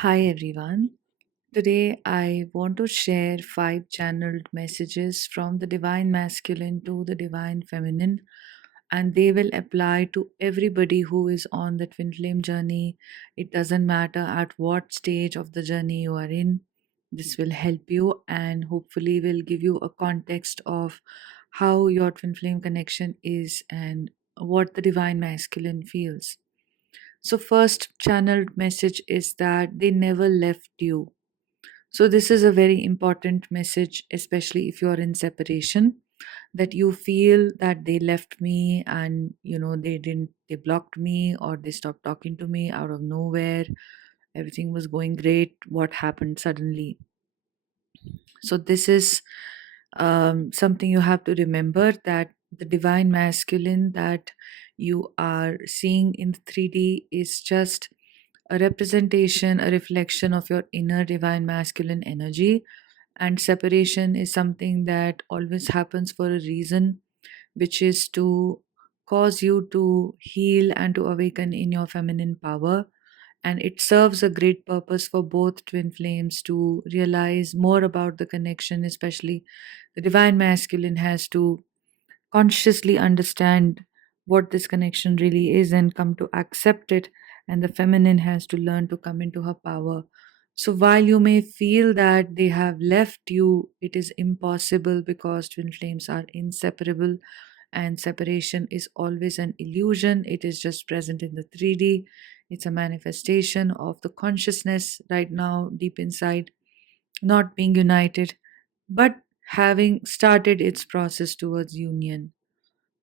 Hi everyone. Today I want to share five channeled messages from the divine masculine to the divine feminine, and they will apply to everybody who is on the twin flame journey. It doesn't matter at what stage of the journey you are in. This will help you and hopefully will give you a context of how your twin flame connection is and what the divine masculine feels. So, first channeled message is that they never left you. So, this is a very important message, especially if you're in separation, that you feel that they left me and they blocked me or they stopped talking to me out of nowhere. Everything was going great. What happened suddenly? So, this is something you have to remember, that the divine masculine that you are seeing in 3D is just a representation, a reflection of your inner divine masculine energy. And separation is something that always happens for a reason, which is to cause you to heal and to awaken in your feminine power. And it serves a great purpose for both twin flames to realize more about the connection, especially the divine masculine has to consciously understand what this connection really is and come to accept it, and the feminine has to learn to come into her power. So while you may feel that they have left you, it is impossible, because twin flames are inseparable and separation is always an illusion. It is just present in the 3D. It's a manifestation of the consciousness right now deep inside, not being united, but having started its process towards union.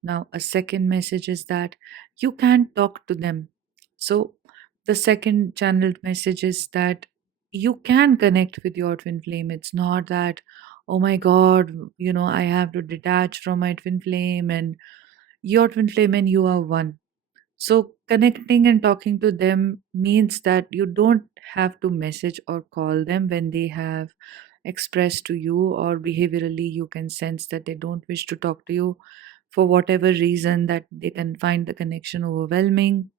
Now, a second message is that you can talk to them. So, the second channeled message is that you can connect with your twin flame. It's not that, oh my God, I have to detach from my twin flame, and your twin flame and you are one. So, connecting and talking to them means that you don't have to message or call them when they have expressed to you, or behaviorally you can sense that they don't wish to talk to you for whatever reason, that they can find the connection overwhelming.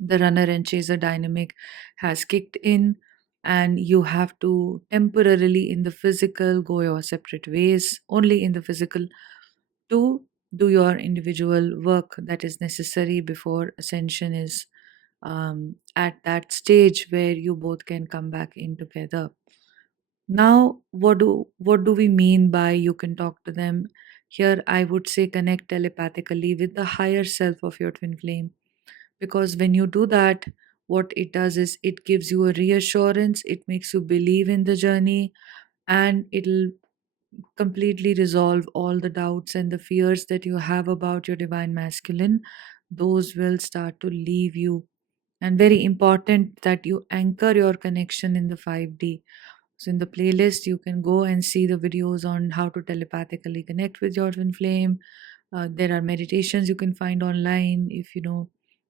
The runner and chaser dynamic has kicked in, and you have to temporarily in the physical go your separate ways, only in the physical, to do your individual work that is necessary before ascension is at that stage where you both can come back in together. Now, what do we mean by you can talk to them? Here I would say connect telepathically with the higher self of your twin flame, because when you do that, what it does is it gives you a reassurance, it makes you believe in the journey, and it'll completely resolve all the doubts and the fears that you have about your divine masculine. Those will start to leave you. And very important that you anchor your connection in the 5D. So in the playlist you can go and see the videos on how to telepathically connect with your twin flame. There are meditations you can find online if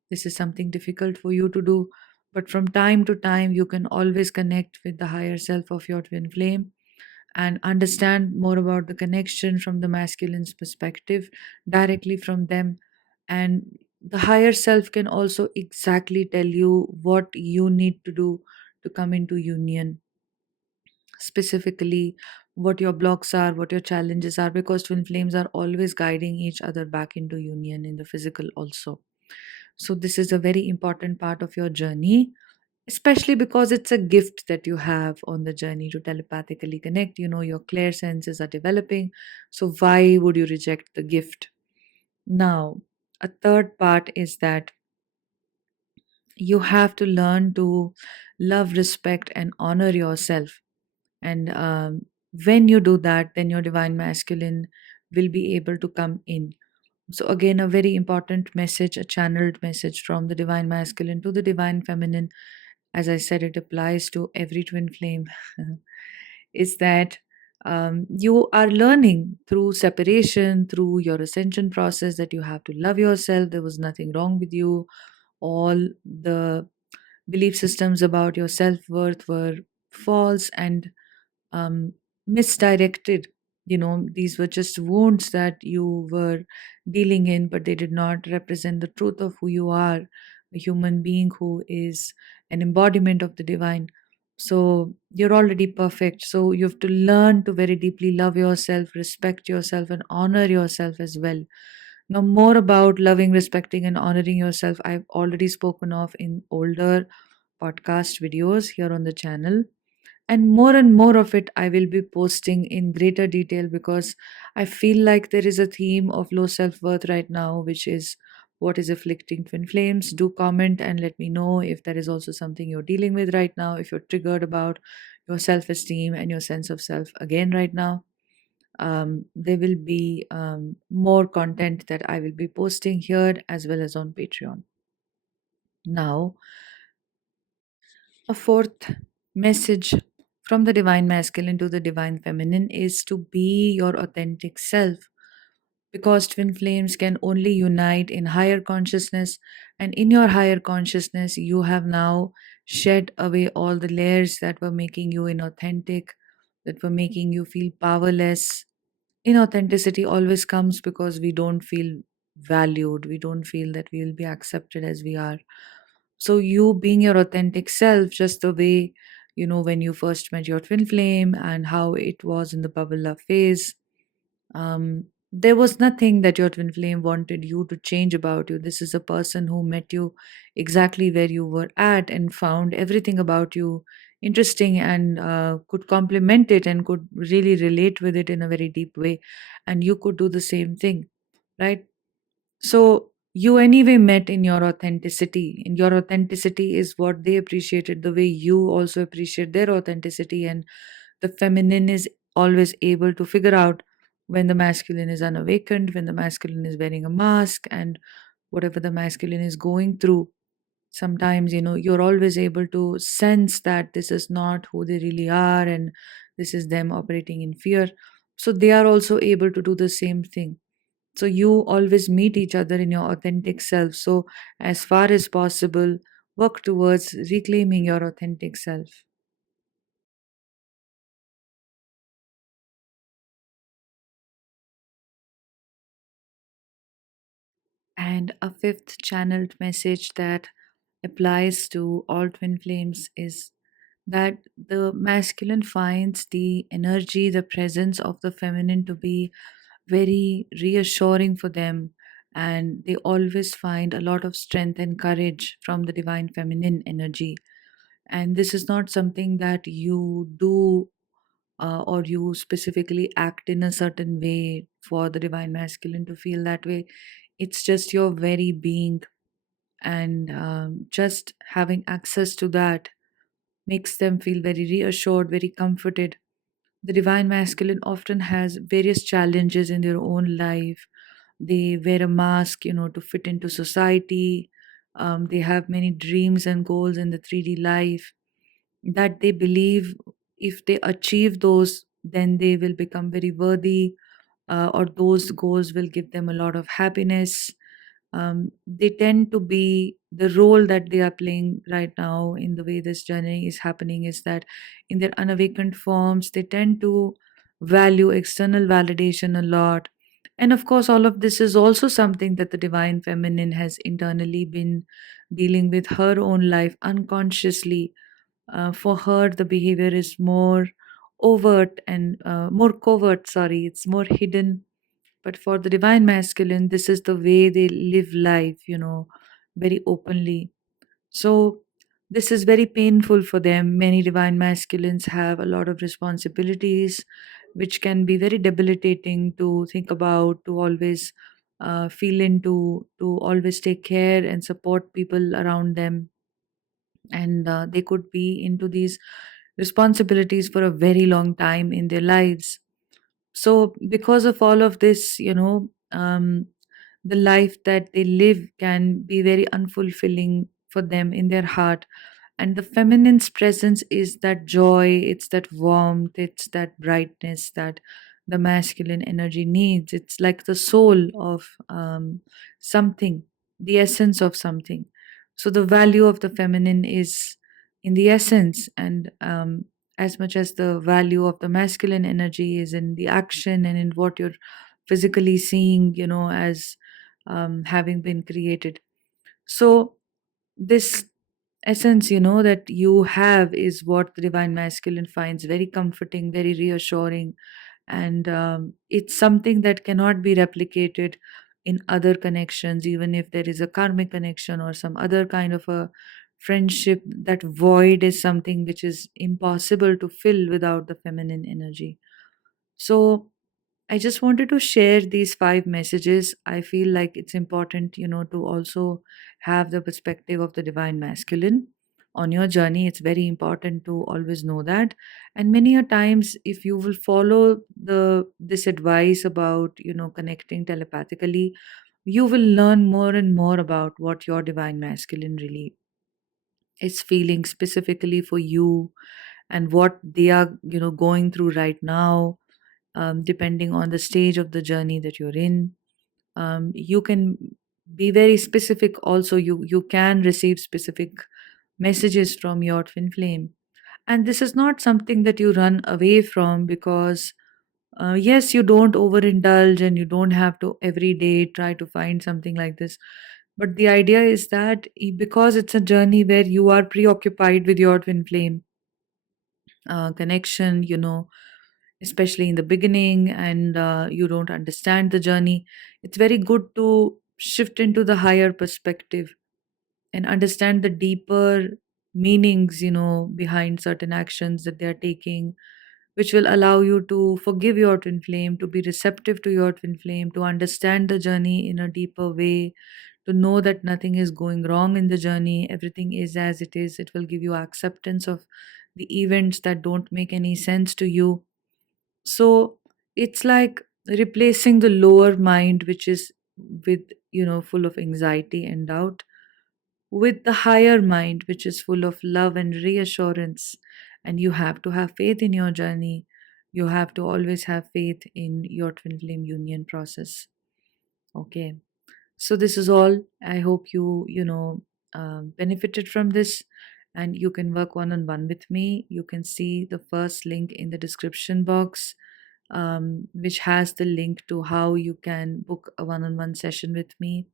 this is something difficult for you to do. But from time to time, you can always connect with the higher self of your twin flame and understand more about the connection from the masculine's perspective directly from them. And the higher self can also exactly tell you what you need to do to come into union, specifically what your blocks are, what your challenges are, because twin flames are always guiding each other back into union in the physical also. So, this is a very important part of your journey, especially because it's a gift that you have on the journey to telepathically connect. Your clear senses are developing. So, why would you reject the gift? Now, a third part is that you have to learn to love, respect, and honor yourself. And when you do that, then your divine masculine will be able to come in. So, again, a very important message, a channeled message from the divine masculine to the divine feminine. As I said, it applies to every twin flame, is that you are learning through separation, through your ascension process, that you have to love yourself. There was nothing wrong with you. All the belief systems about your self worth were false and um, misdirected. These were just wounds that you were dealing in, but they did not represent the truth of who you are a human being who is an embodiment of the divine. So you're already perfect. So you have to learn to very deeply love yourself, respect yourself, and honor yourself as well. Now, more about loving, respecting, and honoring yourself, I've already spoken of in older podcast videos here on the channel, and more of it I will be posting in greater detail, because I feel like there is a theme of low self-worth right now, which is what is afflicting twin flames. Do comment and let me know if there is also something you're dealing with right now, if you're triggered about your self-esteem and your sense of self again right now. There will be more content that I will be posting here as well as on Patreon. Now, a fourth message from the divine masculine to the divine feminine is to be your authentic self, because twin flames can only unite in higher consciousness, and in your higher consciousness you have now shed away all the layers that were making you inauthentic, that were making you feel powerless. Inauthenticity always comes because we don't feel valued, we don't feel that we will be accepted as we are. So you being your authentic self, just the way, when you first met your twin flame and how it was in the bubble love phase, there was nothing that your twin flame wanted you to change about you. This is a person who met you exactly where you were at and found everything about you interesting, and could complement it and could really relate with it in a very deep way. And you could do the same thing, right? So you anyway met in your authenticity. And your authenticity is what they appreciated, the way you also appreciate their authenticity. And the feminine is always able to figure out when the masculine is unawakened, when the masculine is wearing a mask, and whatever the masculine is going through. Sometimes, you're always able to sense that this is not who they really are, and this is them operating in fear. So they are also able to do the same thing. So you always meet each other in your authentic self. So, as far as possible, work towards reclaiming your authentic self. And a fifth channeled message that applies to all twin flames is that the masculine finds the energy, the presence of the feminine to be very reassuring for them. And they always find a lot of strength and courage from the divine feminine energy. And this is not something that you do, or you specifically act in a certain way for the divine masculine to feel that way. It's just your very being. And just having access to that makes them feel very reassured, very comforted. The divine masculine often has various challenges in their own life. They wear a mask, to fit into society. They have many dreams and goals in the 3D life that they believe if they achieve those, then they will become very worthy, or those goals will give them a lot of happiness. They tend to be the role that they are playing right now in the way this journey is happening is that in their unawakened forms, they tend to value external validation a lot. And of course, all of this is also something that the divine feminine has internally been dealing with her own life unconsciously. For her, the behavior is more overt and more covert, sorry, it's more hidden. But for the divine masculine, this is the way they live life, very openly. So, this is very painful for them. Many divine masculines have a lot of responsibilities, which can be very debilitating to think about, to always feel into, to always take care and support people around them. And they could be into these responsibilities for a very long time in their lives. So because of all of this, the life that they live can be very unfulfilling for them in their heart. And the feminine's presence is that joy, it's that warmth, it's that brightness that the masculine energy needs. It's like the soul of something, the essence of something. So the value of the feminine is in the essence, and as much as the value of the masculine energy is in the action and in what you're physically seeing, as having been created. So this essence, that you have is what the divine masculine finds very comforting, very reassuring, and it's something that cannot be replicated in other connections, even if there is a karmic connection or some other kind of a friendship. That void is something which is impossible to fill without the feminine energy. So I just wanted to share these five messages. I feel like it's important, to also have the perspective of the divine masculine on your journey. It's very important to always know that. And many a times, if you will follow this advice about, connecting telepathically, you will learn more and more about what your divine masculine really is feeling specifically for you, and what they are, going through right now, depending on the stage of the journey that you're in. You can be very specific also. You can receive specific messages from your twin flame, and this is not something that you run away from, because yes, you don't overindulge and you don't have to every day try to find something like this. But the idea is that because it's a journey where you are preoccupied with your twin flame connection, especially in the beginning, and you don't understand the journey, it's very good to shift into the higher perspective and understand the deeper meanings, behind certain actions that they are taking, which will allow you to forgive your twin flame, to be receptive to your twin flame, to understand the journey in a deeper way, to know that nothing is going wrong in the journey, everything is as it is. It will give you acceptance of the events that don't make any sense to you. So it's like replacing the lower mind, which is with, full of anxiety and doubt, with the higher mind, which is full of love and reassurance. And you have to have faith in your journey. You have to always have faith in your twin flame union process. Okay. So this is all. I hope you benefited from this, and you can work one on one with me. You can see the first link in the description box, which has the link to how you can book a one on one session with me.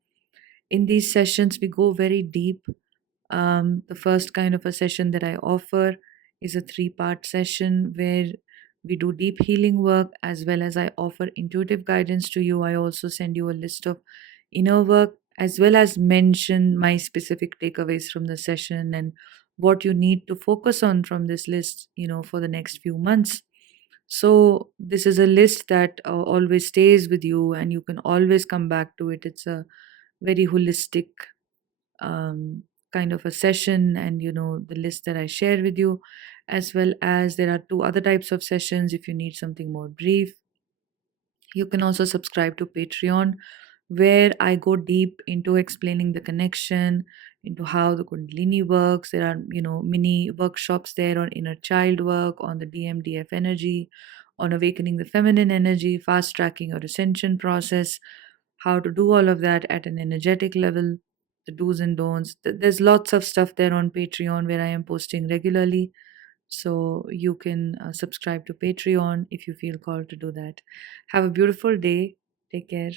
In these sessions, we go very deep. The first kind of a session that I offer is a three-part session where we do deep healing work, as well as I offer intuitive guidance to you. I also send you a list of inner work, as well as mention my specific takeaways from the session and what you need to focus on from this list, for the next few months. So, this is a list that always stays with you, and you can always come back to it. It's a very holistic um, kind of a session, and the list that I share with you, as well as there are two other types of sessions. If you need something more brief, you can also subscribe to Patreon, where I go deep into explaining the connection, into how the Kundalini works. There are, mini workshops there on inner child work, on the DMDF energy, on awakening the feminine energy, fast tracking your ascension process, how to do all of that at an energetic level, the do's and don'ts. There's lots of stuff there on Patreon where I am posting regularly. So you can subscribe to Patreon if you feel called to do that. Have a beautiful day. Take care.